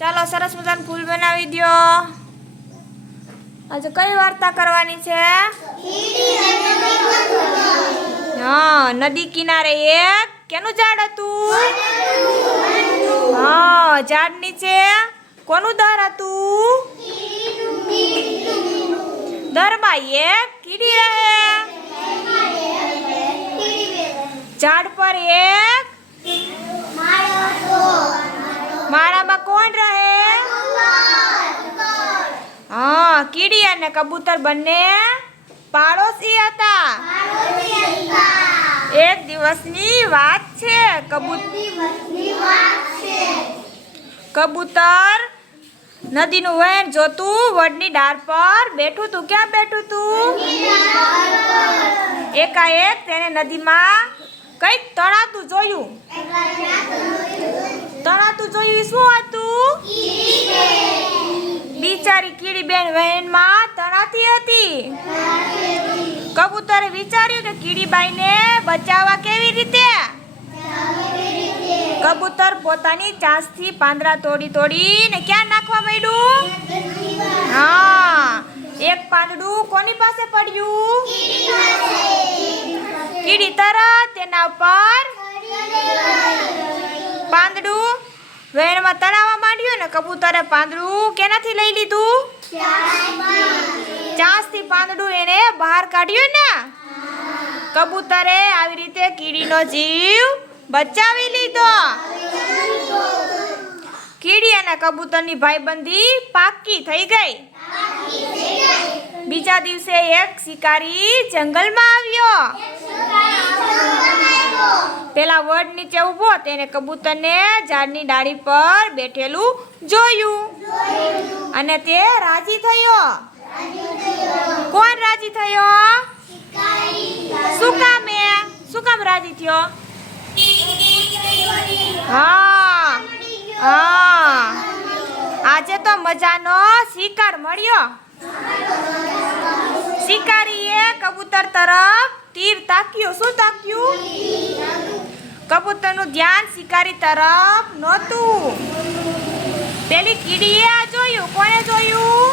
ચાલો સરસ મજાનું ફૂલ બનાવી દો। આજે કઈ વાર્તા કરવાની છે? હા, નદી કિનારે એક કેનું ઝાડ હતું? હા, ઝાડ નીચે કોનું દર હતું? દરમાં એક કીડી રહે। ઝાડ પર એક માળામાં કોણ રહે? હા, કીડી અને કબૂતર બંને પાડોશી હતા। એક દિવસની વાત છે। કબૂતર નદીનું વહેણ જોતું વડની ડાળ પર બેઠું તું। ક્યાં બેઠું તું? એકાએક તેને નદીમાં કંઈક તણાતું જોયું। તણાતું જોયું શું હતું? બિચારી કીડી બેન વહેણમાં તણાતી હતી। કબૂતરે વિચાર્યું કે કીડીબાઈને બચાવવા કેવી રીતે? કબૂતર પોતાની ચાંચથી પાંદડા તોડીને ક્યાં નાખવા માંડ્યું? હા, એક પાંદડું કોની પાસે પડ્યું? કીડી તરત તેના ઉપર પાંદડું વહેણમાં તણાવવા માંડ્યું ને કબૂતરે પાંદડું કેનાથી લઈ લીધું? ચાંચથી પાંદડું એને બહાર કાઢ્યું ને। કબૂતરે આવી રીતે કીડીનો જીવ બચાવી લીધો। કીડી અને કબૂતરની ભાઈબંધી પાક્કી થઈ ગઈ। બીજા દિવસે એક શિકારી જંગલમાં આવ્યો। પેલા વડ નીચે ઊભો તેને કબૂતરને ઝાડની ડાળી પર બેઠેલું જોયું અને તે રાજી થયો। કોણ રાજી થયો? શું કામ રાજી થયો? હા, આજે તો મજાનો શિકાર મળ્યો। શિકારીએ કબૂતર તરફ તીર તાક્યું। શું તાક્યું? કબૂતરનું ધ્યાન શિકારી તરફ નહોતું। પેલી કીડીએ આ જોયું। કોણે જોયું?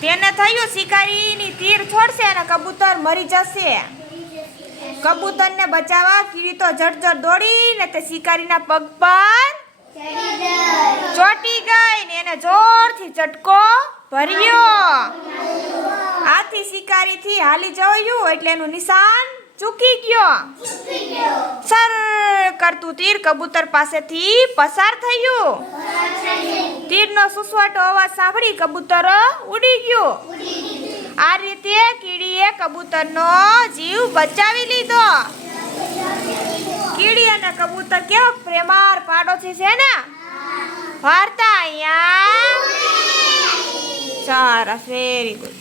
તેને થયું શિકારીની તીર છોડશે અને કબૂતર મરી જશે। કબૂતરને બચાવવા કીડી તો ઝટઝટ દોડીને તે શિકારીના પગ પર ચોંટી ગઈ ને એને જોરથી ઝટકો ભર્યો। આથી શિકારીથી હાલી જવાયું એટલે એનું નિશાન ચૂકી ગયો। સર કરતું તીર કબૂતર પાસેથી પસાર થયું। તીરનો સુસવાટો અવાજ સાંભળી કબૂતર ઉડી ગયું। આ રીતે કીડીએ કબૂતરનો જીવ બચાવી લીધો। કીડી અને કબૂતર કેવો પ્રેમાળ પાડોશી છે ને। વાર્તા અહીંયા સરસ, વેરી ગુડ।